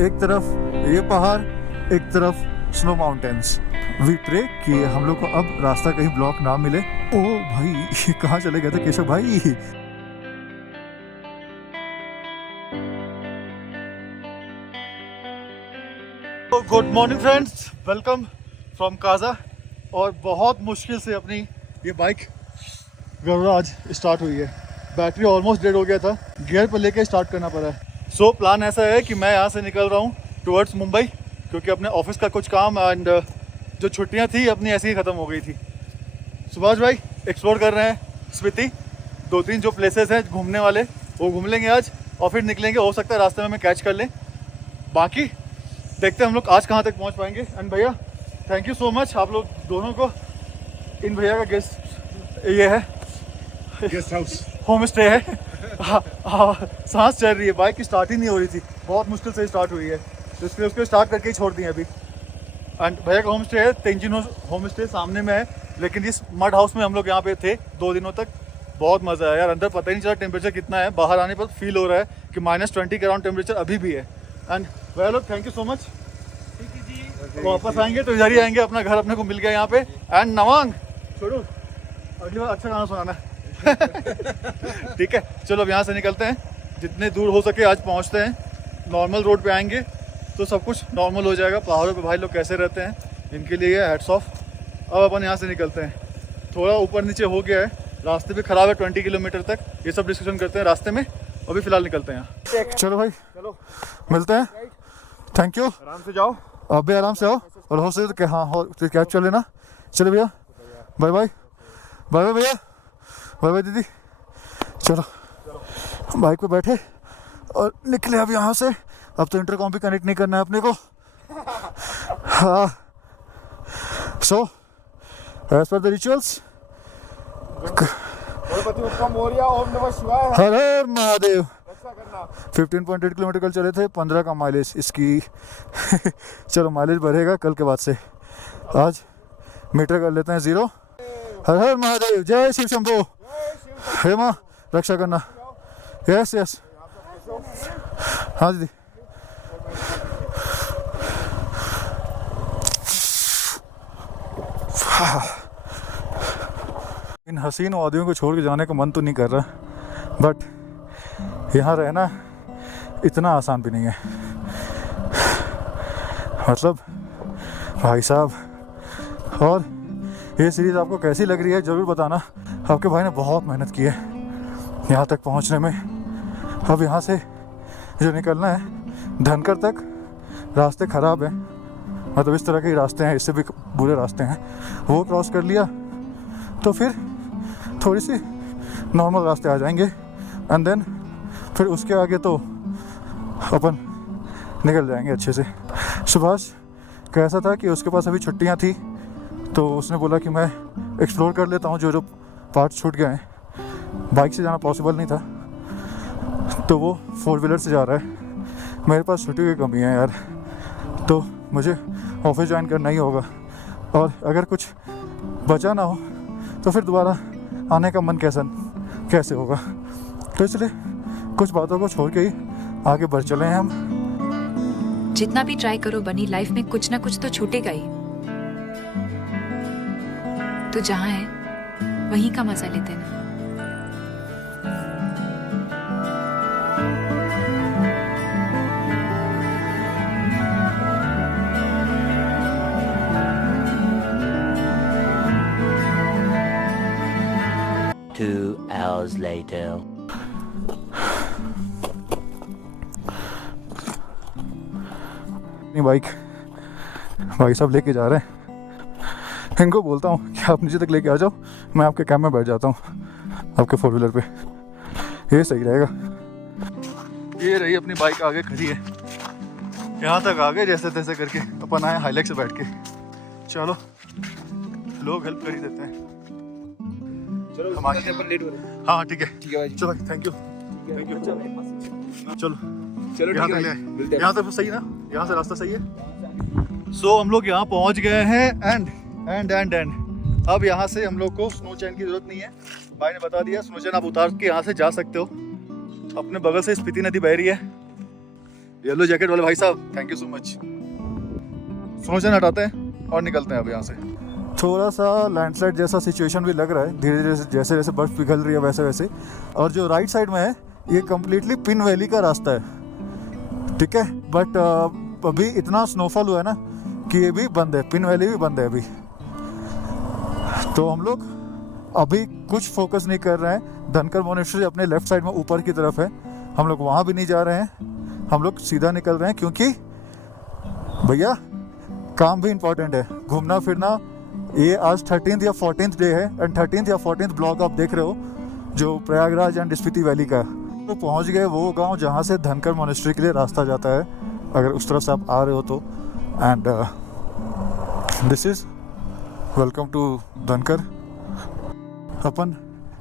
एक तरफ ये पहाड़, एक तरफ स्नो माउंटेन्स। वी प्रे कि हम लोग को अब रास्ता कहीं ब्लॉक ना मिले। ओ भाई कहाँ चले गए थे केशव भाई? Good morning friends, welcome from Kaza. और बहुत मुश्किल से अपनी ये बाइक गरुड़ा आज स्टार्ट हुई है। बैटरी ऑलमोस्ट डेड हो गया था, गियर पर लेके स्टार्ट करना पड़ा है। सो प्लान ऐसा है कि मैं यहाँ से निकल रहा हूँ टुवर्ड्स मुंबई, क्योंकि अपने ऑफिस का कुछ काम एंड जो छुट्टियाँ थी अपनी ऐसी ही ख़त्म हो गई थी। सुभाष भाई एक्सप्लोर कर रहे हैं स्पीति, 2-3 जो प्लेसेस हैं घूमने वाले वो घूम लेंगे आज और फिर निकलेंगे। हो सकता है रास्ते में मैं कैच कर लें, बाकी देखते हैं हम लोग आज कहाँ तक पहुँच पाएंगे। एंड भैया थैंक यू सो मच आप लोग दोनों को। इन भैया का गेस्ट ये है, गेस्ट हाउस होम स्टे है। सांस चल रही है, बाइक की स्टार्ट ही नहीं हो रही थी, बहुत मुश्किल से स्टार्ट हुई है, तो इसलिए उसको स्टार्ट करके ही छोड़ दिए अभी। एंड भैया का होम स्टे है तेंजिन होम स्टे, सामने में है। लेकिन इस मड हाउस में हम लोग यहाँ पे थे 2 दिनों तक, बहुत मज़ा आया यार। अंदर पता ही नहीं चला टेम्परेचर कितना है, बाहर आने पर फील हो रहा है कि -20 के अराउंड टेम्परेचर अभी भी है। एंड भैया लोग थैंक यू सो मच। वापस आएंगे तो इधर ही आएंगे, अपना घर अपने को मिल गया यहाँ पे। एंड नवांग छोड़ो, अगली बार अच्छा गाना सुनाना। ठीक है चलो अब यहाँ से निकलते हैं, जितने दूर हो सके आज पहुँचते हैं। नॉर्मल रोड पे आएंगे तो सब कुछ नॉर्मल हो जाएगा। पहाड़ों पे भाई लोग कैसे रहते हैं, इनके लिए हैट्स ऑफ। अब अपन यहाँ से निकलते हैं। थोड़ा ऊपर नीचे हो गया है, रास्ते भी ख़राब है 20 किलोमीटर तक, ये सब डिस्कशन करते हैं रास्ते में। अभी फ़िलहाल निकलते हैं यहाँ। चलो भाई चलो मिलते हैं, थैंक यू। आराम से जाओ, आप भी आराम से आओ और हो सके तो हाँ हो तो कैब चल लेना। चलो भैया बाय बाय, बाय बाय भैया, बाय बाय दीदी। चलो बाइक पे बैठे और निकले अब यहाँ से। अब तो इंटरकॉम भी कनेक्ट नहीं करना है अपने को। हाँ so as per the rituals, Ganpati Bappa Morya, ओम नमः शिवाय। हर हर महादेव। रक्षा करना। 15.8 किलोमीटर कल चले थे, 15 का माइलेज इसकी। चलो माइलेज बढ़ेगा कल के बाद से, आज मीटर कर लेते हैं 0। हर हर महादेव, जय शिव शंभो। हे माँ रक्षा करना। यस यस हाँ दीदी। इन हसीन वादियों को छोड़ के जाने का मन तो नहीं कर रहा, बट यहाँ रहना इतना आसान भी नहीं है। मतलब भाई साहब, और ये सीरीज़ आपको कैसी लग रही है ज़रूर बताना। आपके भाई ने बहुत मेहनत की है यहाँ तक पहुँचने में। अब यहाँ से जो निकलना है धनकर तक, रास्ते ख़राब हैं, मतलब इस तरह के रास्ते हैं, इससे भी बुरे रास्ते हैं। वो क्रॉस कर लिया तो फिर थोड़ी सी नॉर्मल रास्ते आ जाएंगे एंड देन फिर उसके आगे तो अपन निकल जाएंगे अच्छे से। सुभाष का ऐसा था कि उसके पास अभी छुट्टियां थी, तो उसने बोला कि मैं एक्सप्लोर कर लेता हूं जो जो पार्ट्स छूट गए हैं। बाइक से जाना पॉसिबल नहीं था, तो वो 4 व्हीलर से जा रहा है। मेरे पास छुट्टी की कमी है यार, तो मुझे ऑफिस ज्वाइन करना ही होगा, और अगर कुछ बचा ना हो तो फिर दोबारा आने का मन कैसे होगा। तो इसलिए कुछ बातों को छोड़ के ही आगे बढ़ चले हैं हम। जितना भी ट्राई करो बनी, लाइफ में कुछ ना कुछ तो छूटेगा ही। तो जहाँ है वहीं का मजा लेते ना। Two hours later. अपनी बाइक भाई साहब लेके जा रहे हैं। इनको बोलता हूँ कि आप नीचे तक लेके आ जाओ, मैं आपके कैब में बैठ जाता हूँ, आपके 4 व्हीलर पे, ये सही रहेगा। ये रही अपनी बाइक आगे खड़ी है, यहाँ तक आ गए जैसे तैसे करके। अपन आए हाईलैक्स से बैठ के। चलो लोग हेल्प कर ही देते हैं। चलो हम आगे अपन लेट हो रहे हैं। हाँ ठीक है भाई। चलो थैंक यू। चलो चलो यहाँ ठीक है तक भाई, मिलते हैं। यहाँ तक सही ना, यहाँ से रास्ता सही है। सो हम लोग यहाँ पहुँच गए हैं एंड अब यहाँ से हम लोग को स्नो चैन की जरूरत नहीं है। भाई ने बता दिया स्नो चैन आप उतार के यहाँ से जा सकते हो। अपने बगल से स्पीति नदी बह रही है येलो जैकेट वाले भाई साहब, थैंक यू सो मच। सोचन हटाते हैं और निकलते हैं अब यहाँ से। थोड़ा सा लैंडस्लाइड जैसा सिचुएशन भी लग रहा है, धीरे धीरे जैसे जैसे बर्फ पिघल रही है वैसे वैसे। और जो राइट साइड में है ये कम्प्लीटली पिन वैली का रास्ता है, ठीक है। बट अभी इतना स्नोफॉल हुआ है ना कि ये भी बंद है, पिन वैली भी बंद है अभी। तो हम लोग अभी कुछ फोकस नहीं कर रहे हैं। धनकर मोनेस्ट्री अपने लेफ्ट साइड में ऊपर की तरफ है, हम लोग वहाँ भी नहीं जा रहे हैं, हम लोग सीधा निकल रहे हैं। क्योंकि भैया काम भी इम्पोर्टेंट है, घूमना फिरना। ये आज 13th या 14th डे है एंड 13th या 14th ब्लॉग आप देख रहे हो जो प्रयागराज एंड स्पीति वैली का। तो पहुंच गए वो गांव जहां से धनकर मोनेस्ट्री के लिए रास्ता जाता है, अगर उस तरफ से आप आ रहे हो तो। And this is welcome to Dhankar. अपन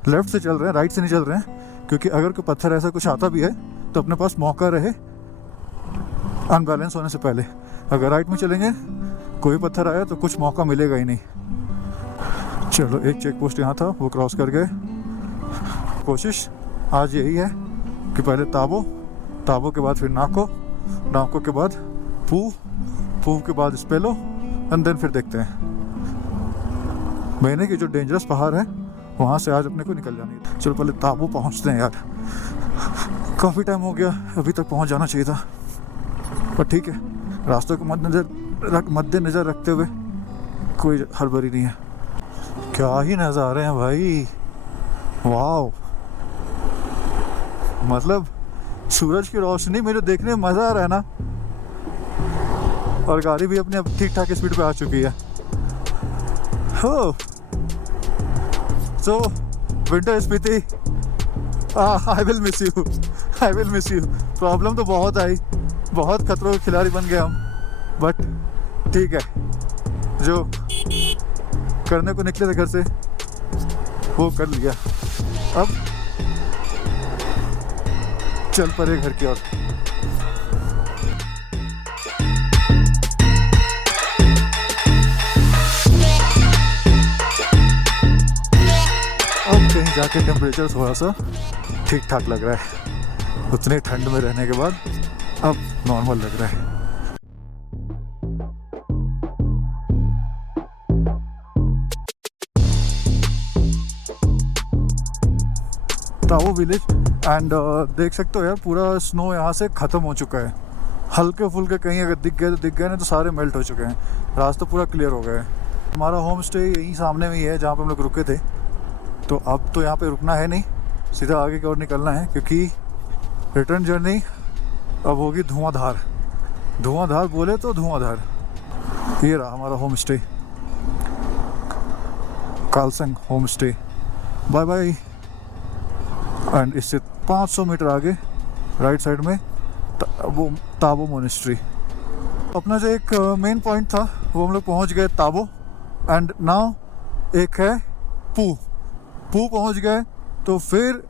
लेफ्ट से चल रहे हैं, राइट से नहीं चल रहे हैं, क्योंकि अगर कोई पत्थर ऐसा कुछ आता भी है तो अपने पास मौका रहे अनबैलेंस होने से पहले। अगर राइट में चलेंगे कोई पत्थर आया तो कुछ मौका मिलेगा ही नहीं। चलो एक चेक पोस्ट यहाँ था, वो क्रॉस कर गए। कोशिश आज यही है कि पहले ताबो, ताबो के बाद फिर नाको, नाको के बाद पू के बाद स्पेलो एंड देन फिर देखते हैं। मैंने की जो डेंजरस पहाड़ है वहाँ से आज अपने को निकल जाना है। चलो पहले ताबो पहुँचते हैं यार, काफ़ी टाइम हो गया, अभी तक पहुँच जाना चाहिए था। पर ठीक है, रास्तों को मद्देनजर रखते हुए कोई हड़बड़ी नहीं है। क्या ही नज़ारे हैं भाई, वाह। मतलब सूरज की रोशनी मेरे देखने में मज़ा आ रहा है ना। और गाड़ी भी अपने अब ठीक ठाक स्पीड पे आ चुकी है। हो so winter Spiti, I will miss you, I will miss you. Problem तो बहुत आई, बहुत खतरों के खिलाड़ी बन गए हम, बट ठीक है, जो करने को निकले थे घर से वो कर लिया। अब चल पड़े घर की ओर। अब कहीं जाके टेम्परेचर थोड़ा सा ठीक ठाक लग रहा है, उतने ठंड में रहने के बाद अब नॉर्मल लग रहा है। तावो विलेज एंड देख सकते हो यार, पूरा स्नो यहाँ से ख़त्म हो चुका है। हल्के फुल्के कहीं अगर दिख गए तो दिख गए, नहीं तो सारे मेल्ट हो चुके हैं, रास्ता पूरा क्लियर हो गया है। हमारा होम स्टे यहीं सामने में ही है जहाँ पे हम लोग रुके थे। तो अब तो यहाँ पे रुकना है नहीं, सीधा आगे की ओर निकलना है, क्योंकि रिटर्न जर्नी अब होगी धुआंधार। धुआंधार बोले तो धुआंधार। ये रहा हमारा home stay, Kalsang home stay. Bye bye. And इससे 500 मीटर आगे राइट साइड में वो ताबो मोनेस्ट्री। अपना जो एक मेन पॉइंट था वो हम लोग पहुंच गए ताबो। एंड नाउ एक है पू पहुंच गए, तो फिर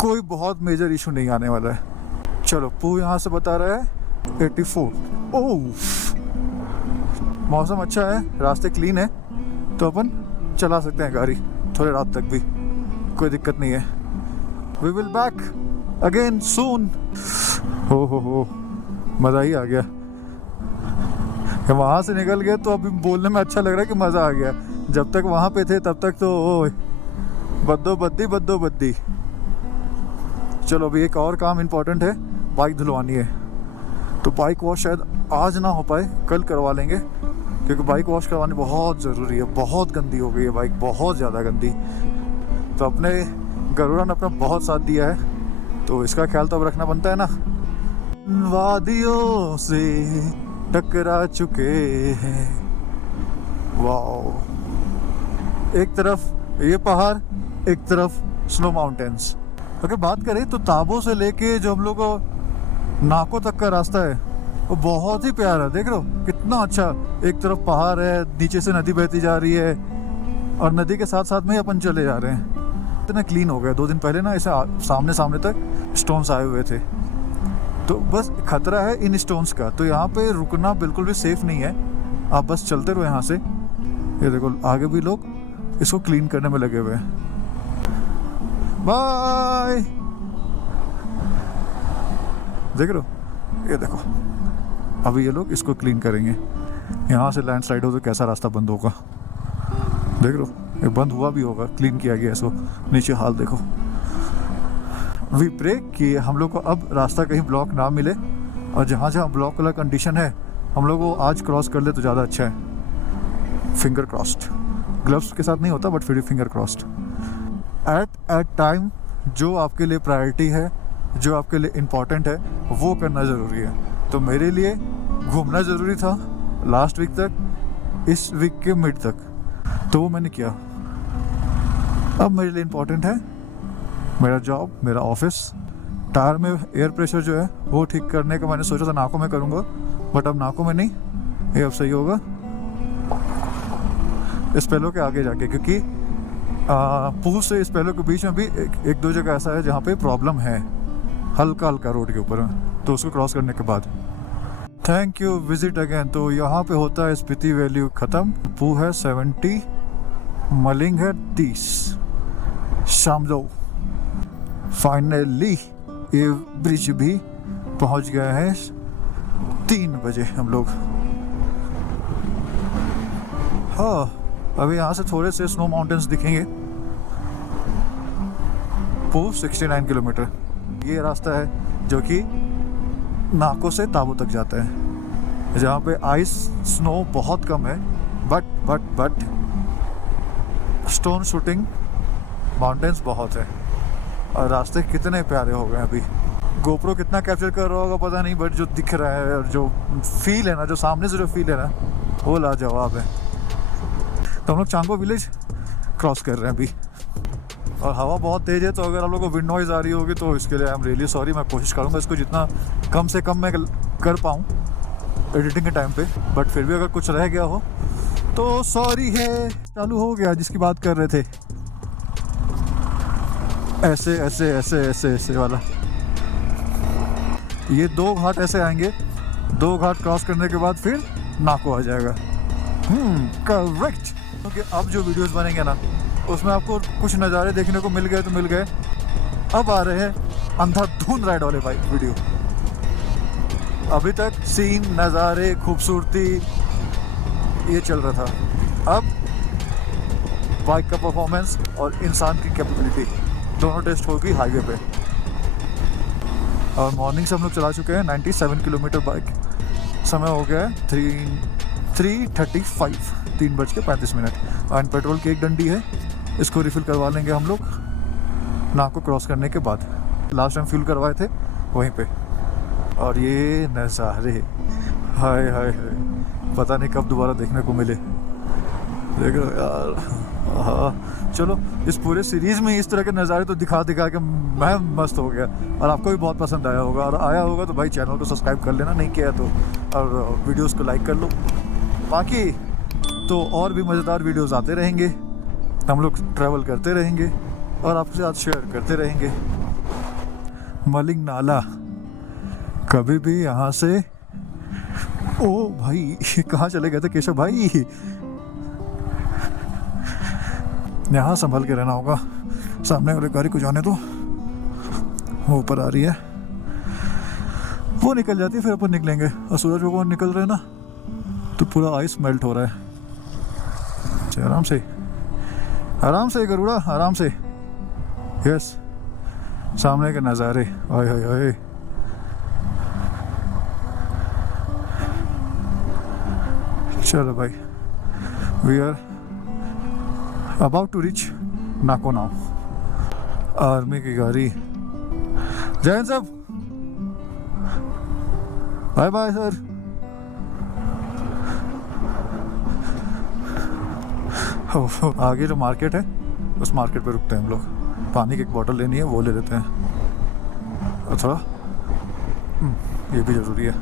कोई बहुत मेजर इशू नहीं आने वाला है। चलो पू यहाँ से बता रहा है 84। ओह, मौसम अच्छा है, रास्ते क्लीन है, तो अपन चला सकते हैं गाड़ी थोड़ी रात तक भी, कोई दिक्कत नहीं है। We will back again soon. हो मज़ा ही आ गया। वहाँ से निकल गए तो अभी बोलने में अच्छा लग रहा है कि मज़ा आ गया। जब तक वहाँ पे थे तब तक तो ओ बद्दो बद्दी। चलो अभी एक और काम इम्पोर्टेंट है, बाइक धुलवानी है। तो बाइक वॉश शायद आज ना हो पाए, कल करवा लेंगे, क्योंकि बाइक वॉश करवानी बहुत ज़रूरी है। बहुत गंदी हो गई है बाइक, बहुत ज़्यादा गंदी। तो अपने गरुड़ा ने अपना बहुत साथ दिया है, तो इसका ख्याल तो अब रखना बनता है ना। वादियों से टकरा चुके हैं, वाह। एक तरफ ये पहाड़, एक तरफ स्नो माउंटेन्स। अगर बात करें तो ताबो से लेके जो हम लोग को नाको तक का रास्ता है वो बहुत ही प्यारा है। देख रहे हो कितना अच्छा, एक तरफ पहाड़ है, नीचे से नदी बहती जा रही है, और नदी के साथ साथ में ही अपन चले जा रहे हैं। इतना क्लीन हो गया। 2 दिन पहले ना ऐसे सामने तक स्टोन्स आए हुए थे, तो बस खतरा है इन स्टोन्स का। तो यहाँ पे रुकना बिल्कुल भी सेफ नहीं है, आप बस चलते रहो यहाँ से। ये देखो आगे भी लोग इसको क्लीन करने में लगे हुए हैं। बाय। देख रहे हो, ये देखो अभी ये लोग इसको क्लीन करेंगे। यहाँ से लैंडस्लाइड हो तो कैसा रास्ता बंद होगा, देख रहे हो, ये बंद हुआ भी होगा, क्लीन किया गया इसको। नीचे हाल देखो। वी प्रे कि हम लोग को अब रास्ता कहीं ब्लॉक ना मिले, और जहाँ जहाँ ब्लॉक वाला कंडीशन है हम लोग को आज क्रॉस कर ले तो ज़्यादा अच्छा है। फिंगर क्रॉस्ड, ग्लव्स के साथ नहीं होता बट फिर भी फिंगर क्रॉस्ड। एट टाइम जो आपके लिए प्रायोरिटी है, जो आपके लिए इम्पोर्टेंट है, वो करना ज़रूरी है। तो मेरे लिए घूमना ज़रूरी था लास्ट वीक तक, इस वीक के मिड तक, तो वो मैंने किया। अब मेरे लिए इम्पोर्टेंट है मेरा जॉब, मेरा ऑफिस। टायर में एयर प्रेशर जो है वो ठीक करने का मैंने सोचा था नाकों में करूँगा, बट अब नाकों में नहीं, ये अब सही होगा इस पहलों के आगे जाके, क्योंकि पूछ से इस पहलों के बीच में भी एक दो जगह ऐसा है जहाँ पे प्रॉब्लम है, हल्का हल्का रोड के ऊपर, तो उसको क्रॉस करने के बाद। Thank you, visit again. तो यहाँ पे होता है स्पीति वैल्यू ख़त्म। पू है 70, मलिंग है 30, शामलो। फाइनली ये ब्रिज भी पहुँच गए हैं 3 बजे हम लोग। हाँ, अभी यहाँ से थोड़े से स्नो माउंटेन्स दिखेंगे। पू 69 किलोमीटर ये रास्ता है जो कि नाको से ताबू तक जाता है, जहाँ पे आइस स्नो बहुत कम है, बट स्टोन शूटिंग माउंटेन्स बहुत है। और रास्ते कितने प्यारे हो गए अभी। गोप्रो कितना कैप्चर कर रहा होगा पता नहीं, बट जो दिख रहा है और जो फील है ना, जो सामने से जो फील है ना, वो लाजवाब है। तो हम लोग चांगो विलेज क्रॉस कर रहे हैं अभी, और हवा बहुत तेज़ है, तो अगर आप लोगों को विंड नॉइज़ आ रही होगी तो इसके लिए आई एम रियली सॉरी। मैं कोशिश करूँगा इसको जितना कम से कम मैं कर पाऊँ एडिटिंग के टाइम पे, बट फिर भी अगर कुछ रह गया हो तो सॉरी है। चालू हो गया जिसकी बात कर रहे थे, ऐसे ऐसे ऐसे ऐसे ऐसे वाला। ये 2 घाट ऐसे आएंगे, 2 घाट क्रॉस करने के बाद फिर नाको आ जाएगा। करेक्ट। क्योंकि अब जो वीडियोस बनेंगे ना, उसमें आपको कुछ नज़ारे देखने को मिल गए तो मिल गए। अब आ रहे हैं अंधाधुंध राइड वाले बाइक वीडियो। अभी तक सीन, नज़ारे, खूबसूरती ये चल रहा था। अब बाइक का परफॉर्मेंस और इंसान की कैपेबिलिटी दोनों टेस्ट होगी हाईवे पे। और मॉर्निंग से हम लोग चला चुके हैं 97 किलोमीटर बाइक। समय हो गया है 3:35, 3:35। एंड पेट्रोल की एक डंडी है, इसको रिफ़िल करवा लेंगे हम लोग नाको क्रॉस करने के बाद। लास्ट टाइम फ्यूल करवाए थे वहीं पे। और ये नज़ारे, हाय हाय हाय, पता नहीं कब दोबारा देखने को मिले। देख रहे हो यार। हाँ, चलो इस पूरे सीरीज़ में इस तरह के नज़ारे तो दिखा के मैं मस्त हो गया, और आपको भी बहुत पसंद आया होगा। और आया होगा तो भाई चैनल को सब्सक्राइब कर लेना, नहीं किया तो, और वीडियोस को लाइक कर लो। बाकी तो और भी मज़ेदार वीडियोस आते रहेंगे, हम लोग ट्रैवल करते रहेंगे और आपके साथ शेयर करते रहेंगे। मलिंग नाला कभी भी यहाँ से, ओ भाई कहाँ चले गए थे केशव भाई, यहाँ संभल के रहना होगा। सामने वाले गाड़ी को जाने दो, वो ऊपर आ रही है, वो निकल जाती है फिर अपन निकलेंगे। और सूरज भगवान निकल रहे हैं ना, तो पूरा आइस मेल्ट हो रहा है। आराम से आराम से गरुड़ा, आराम से। यस, सामने के नज़ारे, आए हाय हाय। चलो भाई, we are about to reach Nako now. Army की गाड़ी। जय हिंद साहब, बाय बाय सर। आगे जो मार्केट है उस मार्केट पे रुकते हैं हम लोग। पानी की एक बोतल लेनी है, वो ले लेते हैं। और थोड़ा ये भी ज़रूरी है।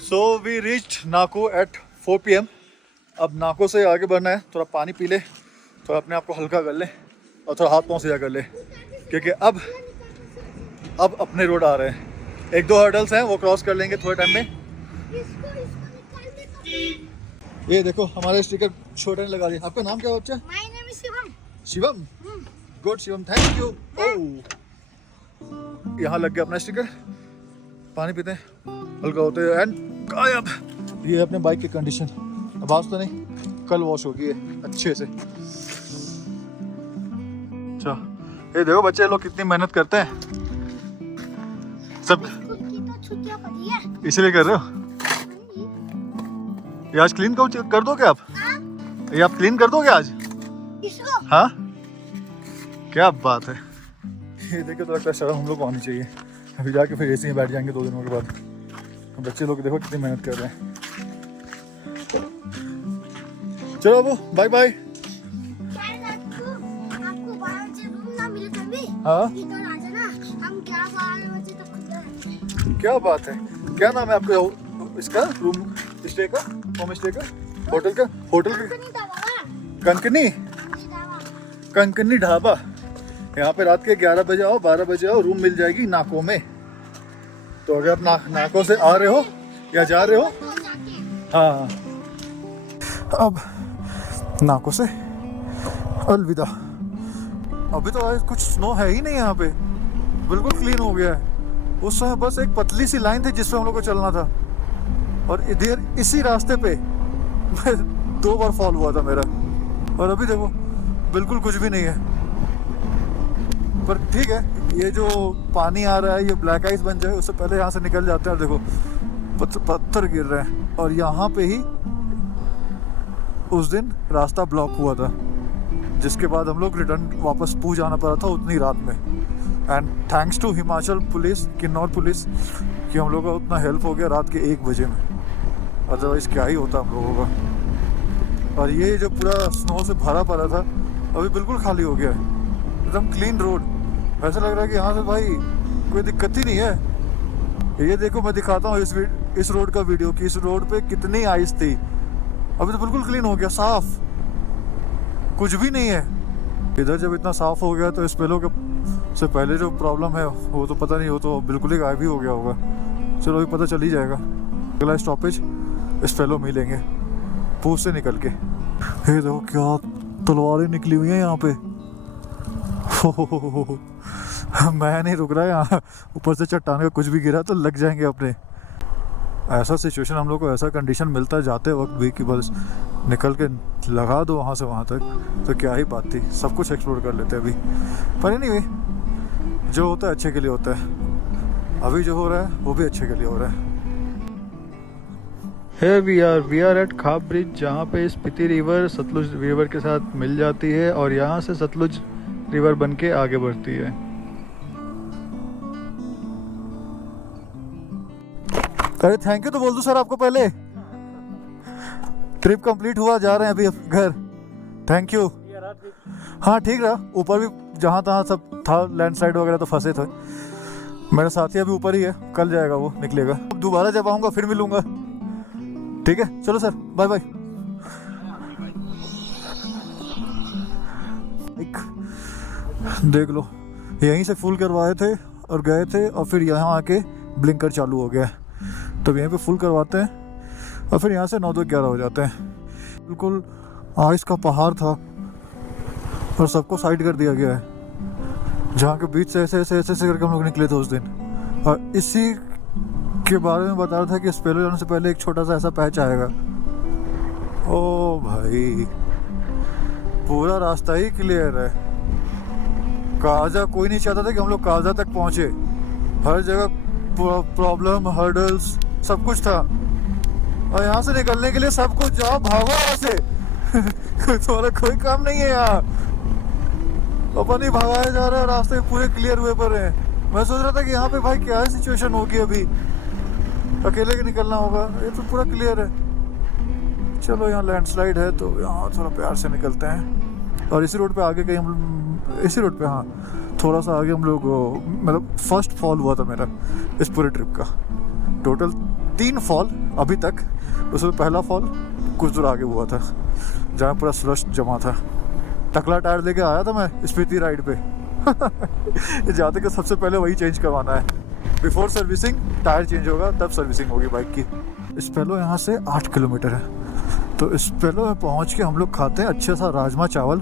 So we reached Nako at 4 PM। अब नाको से आगे बढ़ना है, थोड़ा पानी पी ले, थोड़ा अपने आप को हल्का कर ले, और थोड़ा हाथ पाँव सीधा कर ले, क्योंकि अब अपने रोड आ रहे हैं। 1-2 हर्डल्स हैं, वो क्रॉस कर लेंगे थोड़े टाइम में। ये देखो हमारे स्टिकर छोटे ने लगा दिए। आपका नाम क्या है बच्चा? My name is Shivam. Shivam, good Shivam, thank you. ओह, यहाँ लग गया अपना स्टिकर। पानी पीते हैं, हल्का होते हैं एंड गायब। ये है अपने बाइक की कंडीशन। अब आज तो नहीं, कल वॉश होगी है अच्छे से। अच्छा ये देखो बच्चे लोग कितनी मेहनत करते हैं सब, इसलिए कर रहे हो। ये आज क्लीन कर दो क्या आप? ये आप क्लीन कर दोगे आज? हाँ क्या बात है। ये देखो तो लगता है शर्म हम लोग को आनी चाहिए। अभी जाके फिर एसी में बैठ जाएंगे 2 दिनों के बाद। बच्चे लोग देखो कितनी मेहनत कर रहे हैं। चलो अब बाय बाय। हाँ क्या बात है। क्या नाम है आपका इसका रूम स्टे का, होम स्टे का, होटल का? होटल का कंकनी, कंकनी ढाबा। यहाँ पे रात के 11 बजे आओ, 12 बजे आओ, रूम मिल जाएगी नाकों में। तो अगर आप नाकों से आ रहे हो या जा रहे हो, हाँ अब नाकों से अलविदा। अभी तो आज कुछ स्नो है ही नहीं यहाँ पे, बिल्कुल क्लीन हो गया है। उस समय बस एक पतली सी लाइन थी जिसपे हम लोग को चलना था, और इधर इसी रास्ते पे 2 बार फॉल हुआ था मेरा। और अभी देखो बिल्कुल कुछ भी नहीं है। पर ठीक है, ये जो पानी आ रहा है ये ब्लैक आइस बन जाए उससे पहले यहाँ से निकल जाते हैं। और देखो पत्थर गिर रहे हैं, और यहाँ पे ही उस दिन रास्ता ब्लॉक हुआ था, जिसके बाद हम लोग रिटर्न वापस पूछ जाना पड़ा था उतनी रात में। And thanks to Himachal police, Kinnaur police, कि हम लोगों का उतना हेल्प हो गया रात के 1 बजे में। अदरवाइज़ क्या ही होता हम लोगों का। और ये जो पूरा स्नो से भरा पड़ा था अभी बिल्कुल खाली हो गया है, एकदम क्लीन रोड। ऐसा लग रहा है कि यहाँ से भाई कोई दिक्कत ही नहीं है। ये देखो मैं दिखाता हूँ इस रोड का वीडियो कि इस रोड पे कितनी आइस थी। अभी तो बिल्कुल क्लीन हो गया, साफ, कुछ भी नहीं है। इधर जब इतना साफ हो गया तो इस पेलों के से पहले जो प्रॉब्लम है वो तो पता नहीं, वो तो बिल्कुल ही गायब ही हो गया होगा। चलो अभी पता चल ही जाएगा। अगला स्टॉपेज इस पेलो में लेंगे पूछ से निकल के। ये देखो क्या तलवारें निकली हुई हैं यहाँ पे। मैं नहीं रुक रहा है यहाँ, ऊपर से चट्टान का कुछ भी गिरा तो लग जाएंगे अपने। ऐसा सिचुएशन हम लोग को, ऐसा कंडीशन मिलता है जाते वक्त भी कि बस निकल के लगा दो वहाँ से वहाँ तक, तो क्या ही बात थी। सब कुछ एक्सप्लोर कर लेते हैं अभी। पर एनीवे जो होता है अच्छे के लिए होता है। अभी जो हो रहा है वो भी अच्छे के लिए हो रहा है। Here we are at खाब ब्रिज, जहाँ पे स्पीति रिवर सतलुज रिवर के साथ मिल जाती है और यहाँ से सतलुज रिवर बन के आगे बढ़ती है। अरे थैंक यू तो बोल दो सर आपको पहले। ट्रिप कंप्लीट हुआ, जा रहे हैं अभी घर। Thank you. हाँ ठीक रहा, ऊपर भी जहाँ तहाँ सब था, लैंडस्लाइड वगैरह तो फंसे थे। मेरा साथी अभी ऊपर ही है, कल जाएगा वो, निकलेगा। दोबारा जब आऊँगा फिर मिलूँगा। ठीक है चलो सर, बाय बाय। देख लो यहीं से फुल करवाए थे और गए थे, और फिर यहाँ आके ब्लिंकर चालू हो गया। तो यहीं पे फुल करवाते हैं और फिर यहाँ से 9 से 11 हो जाते हैं। बिल्कुल आइस का पहाड़ था और सबको साइड कर दिया गया है। जहाँ के बीच से ऐसे करके हम लोग निकले थे उस दिन। और इसी के बारे में बता रहा था कि स्पेलो जाने से पहले एक छोटा सा ऐसा पैच आएगा। ओ भाई पूरा रास्ता ही क्लियर है। काजा कोई नहीं चाहता था कि हम लोग काजा तक पहुँचे। हर जगह प्रॉब्लम, हर्डल्स, सब कुछ था। और यहाँ से निकलने के लिए सब कुछ जाओ, भागो यहाँ से। तुम्हारा कोई काम नहीं है यहाँ। अपन ही भगाया जा रहा है, रास्ते पूरे क्लियर हुए पर हैं। मैं सोच रहा था कि यहाँ पे भाई क्या सिचुएशन होगी, अभी अकेले के निकलना होगा। ये तो पूरा क्लियर है। चलो यहाँ लैंडस्लाइड है तो यहाँ थोड़ा प्यार से निकलते हैं। और इसी रोड पे आगे कहीं हम, इसी रोड पे, हाँ थोड़ा सा आगे हम लोग, मतलब फर्स्ट फॉल हुआ था मेरा इस पूरे ट्रिप का। टोटल 3 फॉल अभी तक। उसमें पहला फॉल कुछ दूर आगे हुआ था जहाँ पूरा स्लश जमा था। टकला टायर लेके आया था मैं स्पीति राइड पे। जाते कि सबसे पहले वही चेंज करवाना है। बिफोर सर्विसिंग टायर चेंज होगा, तब सर्विसिंग होगी बाइक की। स्पेलो यहाँ से 8 किलोमीटर है। तो स्पेलो में पहुँच के हम लोग खाते हैं अच्छा सा राजमा चावल,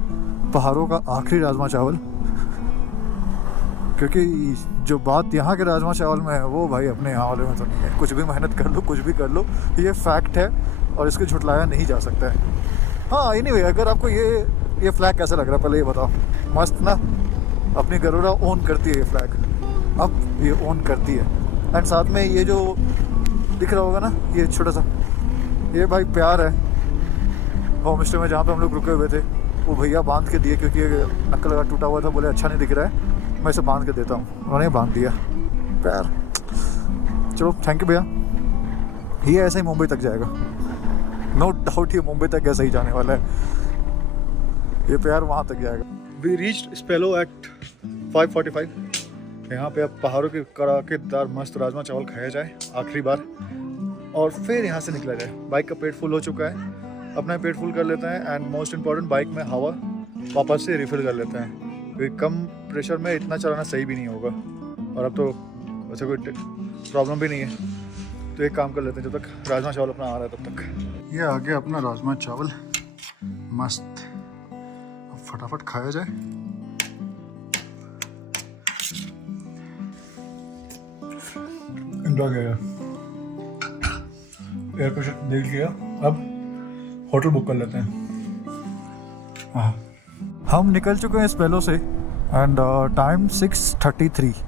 पहाड़ों का आखिरी राजमा चावल। क्योंकि जो बात यहाँ के राजमा चावल में है वो भाई अपने यहाँ वाले में तो नहीं है। कुछ भी मेहनत कर लो, कुछ भी कर लो, ये फैक्ट है और इसको झुटलाया नहीं जा सकता है। हाँ एनीवे, अगर आपको ये फ्लैग कैसा लग रहा है पहले ये बताओ। मस्त ना, अपनी गरुड़ा ओन करती है ये फ्लैग, अब ये ओन करती है। एंड साथ में ये जो दिख रहा होगा ना, ये छोटा सा, ये भाई प्यार है। होम स्टे में जहाँ पे हम लोग रुके हुए थे वो भैया बांध के दिए, क्योंकि नक्कल लगा टूटा हुआ था, बोले अच्छा नहीं दिख रहा है, मैं इसे बांध के देता हूँ। उन्होंने बांध दिया, प्यार। चलो थैंक यू भैया। ये ऐसे ही मुंबई तक जाएगा, नो डाउट ये मुंबई तक ऐसे ही जाने वाला है, ये प्यार वहाँ तक जाएगा। We reached Spello at 5:45। यहाँ पे अब पहाड़ों के कड़ाकेदार मस्त राजमा चावल खाया जाए आखिरी बार, और फिर यहाँ से निकला जाए। बाइक का पेट फुल हो चुका है, अपना पेट फुल कर लेते हैं। एंड मोस्ट इम्पॉर्टेंट, बाइक में हवा वापस से रिफिल कर लेते हैं, क्योंकि कम प्रेशर में इतना चलाना सही भी नहीं होगा। और अब तो वैसे कोई प्रॉब्लम भी नहीं है, तो एक काम कर लेते हैं जब तक राजमा चावल अपना आ रहा है तब तक। ये आ गया अपना राजमा चावल मस्त, अब फटाफट खाया जाए। इंजॉय किया, एयर प्रेशर देख लिया, अब होटल बुक कर लेते हैं। हाँ, हम निकल चुके हैं स्पेलो से एंड टाइम 6:33।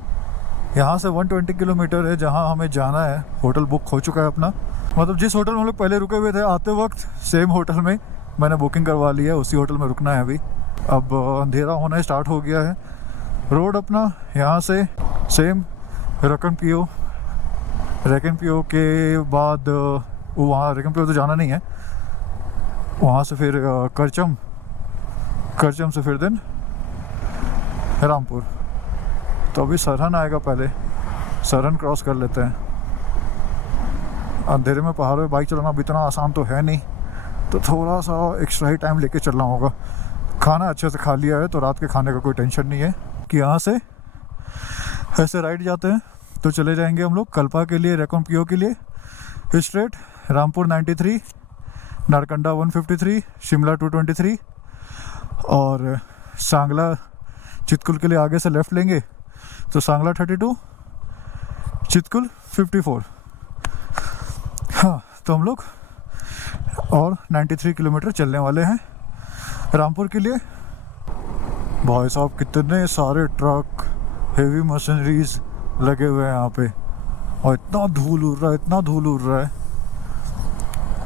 यहाँ से 120 किलोमीटर है जहाँ हमें जाना है। होटल बुक हो चुका है अपना, मतलब जिस होटल में हम लोग पहले रुके हुए थे आते वक्त, सेम होटल में मैंने बुकिंग करवा ली है, उसी होटल में रुकना है अभी। अब अंधेरा होना स्टार्ट हो गया है। रोड अपना यहाँ से सेम रकन पियो के बाद वहाँ रकन पियो तो जाना नहीं है, वहाँ से फिर करचम से फिर दिन रामपुर। तो अभी सरहन आएगा, पहले सरहन क्रॉस कर लेते हैं। अंधेरे में पहाड़ों में बाइक चलाना अब इतना आसान तो है नहीं, तो थोड़ा सा एक्स्ट्रा ही टाइम लेके चलना होगा। खाना अच्छे से खा लिया है तो रात के खाने का कोई टेंशन नहीं है। कि यहाँ से ऐसे राइट जाते हैं तो चले जाएंगे हम लोग कल्पा के लिए, रेकॉन पियो के लिए स्ट्रेट, रामपुर 93, नारकंडा 153, शिमला 223 और सांगला चितकुल के लिए आगे से लेफ़्ट लेंगे तो सांगला 32, चितकुल 54। हाँ, तो हम लोग और 93 किलोमीटर चलने वाले हैं रामपुर के लिए। भाई साहब कितने सारे ट्रक, हेवी मशीनरीज लगे हुए हैं यहाँ पे, और इतना धूल उड़ रहा है,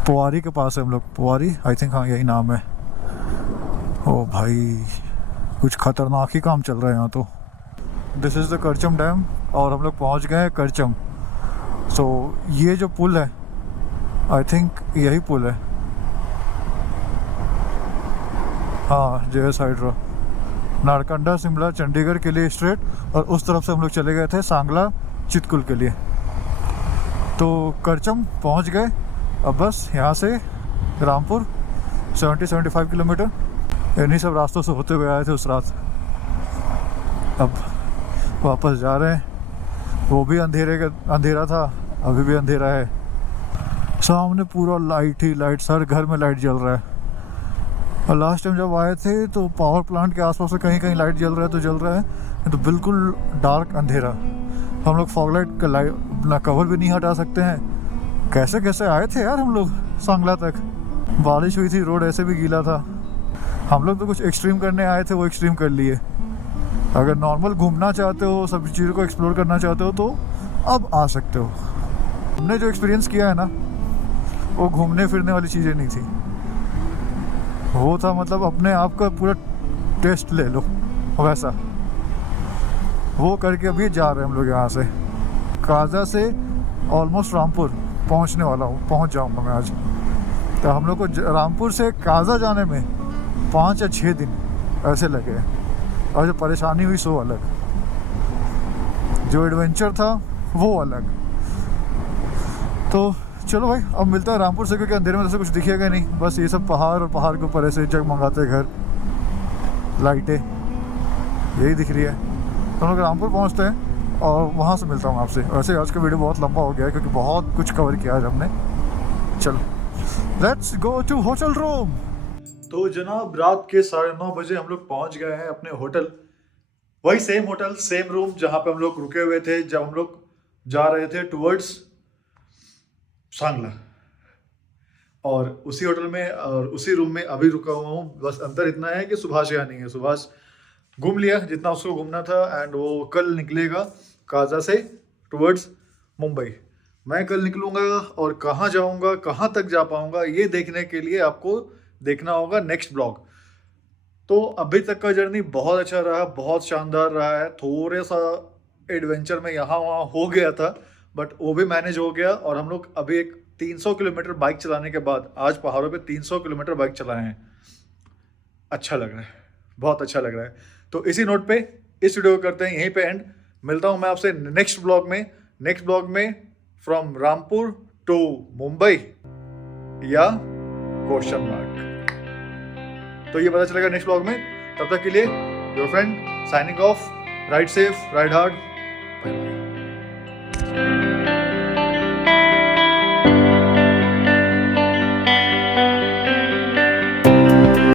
पुआरी के पास है हम लोग, पुआरी आई थिंक, हाँ यही नाम है। ओ भाई कुछ खतरनाक ही काम चल रहा है यहाँ तो। This is the Karcham dam और हम लोग पहुँच गए हैं करचम। सो ये जो पुल है आई थिंक यही पुल है, हाँ JS हाइड्रा। नारकंडा शिमला चंडीगढ़ के लिए स्ट्रेट, और उस तरफ से हम लोग चले गए थे सांगला चितकुल के लिए। तो करचम पहुँच गए, अब बस यहाँ से रामपुर 70-75 किलोमीटर, इन्हीं सब रास्तों से होते हुए आए थे उस रात। अब वापस जा रहे हैं, वो भी अंधेरा था, अभी भी अंधेरा है। सामने पूरा लाइट ही लाइट, हर घर में लाइट जल रहा है। और लास्ट टाइम जब आए थे तो पावर प्लांट के आसपास से कहीं कहीं लाइट जल रहा है तो जल रहा है, तो बिल्कुल डार्क अंधेरा। हम लोग फॉग लाइट का अपना कवर भी नहीं हटा सकते हैं। कैसे कैसे आए थे यार हम लोग सांगला तक, बारिश हुई थी, रोड ऐसे भी गीला था। हम लोग तो कुछ एक्सट्रीम करने आए थे, वो एक्सट्रीम कर लिए। अगर नॉर्मल घूमना चाहते हो, सब चीज़ों को एक्सप्लोर करना चाहते हो तो अब आ सकते हो। हमने जो एक्सपीरियंस किया है ना, वो घूमने फिरने वाली चीज़ें नहीं थी, वो था मतलब अपने आप का पूरा टेस्ट ले लो वैसा। वो करके अभी जा रहे हैं हम लोग यहाँ से। काजा से ऑलमोस्ट रामपुर पहुँचने वाला हूँ, पहुँच जाऊँगा मैं आज। तो हम लोग को रामपुर से काजा जाने में 5 या 6 दिन ऐसे लगे, और जो परेशानी हुई सो अलग, जो एडवेंचर था वो अलग। तो चलो भाई अब मिलता है रामपुर से, क्योंकि अंधेरे में ऐसे कुछ दिखेगा नहीं, बस ये सब पहाड़ और पहाड़ के ऊपर ऐसे जगमगाते घर, लाइटें यही दिख रही है। तो हम लोग रामपुर पहुँचते हैं और वहाँ से मिलता हूँ आपसे। वैसे आज का वीडियो बहुत लंबा हो गया है क्योंकि बहुत कुछ कवर किया आज हमने। चलो let's go to hotel room. तो जनाब रात के 9:30 बजे हम लोग पहुँच गए हैं अपने होटल। वही सेम होटल सेम रूम जहाँ पे हम लोग रुके हुए थे जब हम लोग जा रहे थे टुवर्ड्स सांगला, और उसी होटल में और उसी रूम में अभी रुका हुआ हूँ। बस अंतर इतना है कि सुभाष यहाँ नहीं है। सुभाष घूम लिया जितना उसको घूमना था एंड वो कल निकलेगा काजा से टुवर्ड्स मुंबई। मैं कल निकलूँगा और कहाँ जाऊँगा, कहाँ तक जा पाऊँगा, ये देखने के लिए आपको देखना होगा नेक्स्ट ब्लॉग। तो अभी तक का जर्नी बहुत अच्छा रहा, बहुत शानदार रहा है। थोड़ा सा एडवेंचर में यहाँ वहाँ हो गया था बट वो भी मैनेज हो गया। और हम लोग अभी एक 300 किलोमीटर बाइक चलाने के बाद आज पहाड़ों पे 300 किलोमीटर बाइक चलाए हैं। अच्छा लग रहा है, बहुत अच्छा लग रहा है। तो इसी नोट पे इस वीडियो को करते हैं यहीं पे एंड। मिलता हूँ मैं आपसे नेक्स्ट ब्लॉग में फ्रॉम रामपुर टू मुंबई या क्वेश्चन मार्क, तो ये पता चलेगा नेक्स्ट ब्लॉग में। तब तक के लिए your friend signing off. Ride safe, ride hard, bye bye.